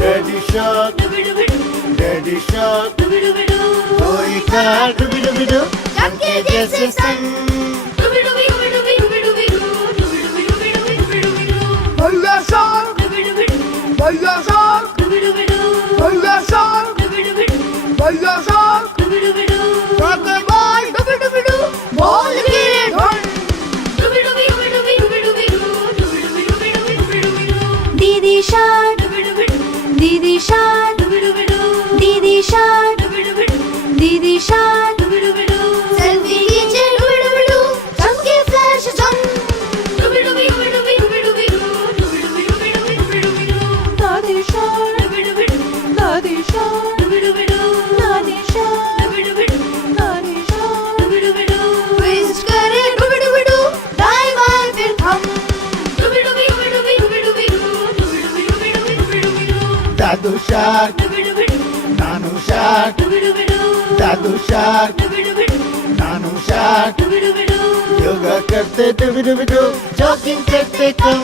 Daddy shark, Daddy shark, कोई का डूबी डूबी डू, चमके जैसे सन. भैया shark, भैया shark, भैया shark, भैया shark. छोटे boy, ball गिरे ढोल. दीदी शार्क, दीदी शार्क, दीदी शार्क, दीदी शार्क. सेल्फी खींचे चमके फ्लैश जम. दादी शार्क, दादी शार्क, दादी शार्क, दादी शार्क. ट्विस्ट करे दाएं बाएं फिर हम. Dadu shark, Nanu shark, Dadu shark, Nanu shark. Yoga करते डूबी डूबी डू, जॉगिंग करते कम.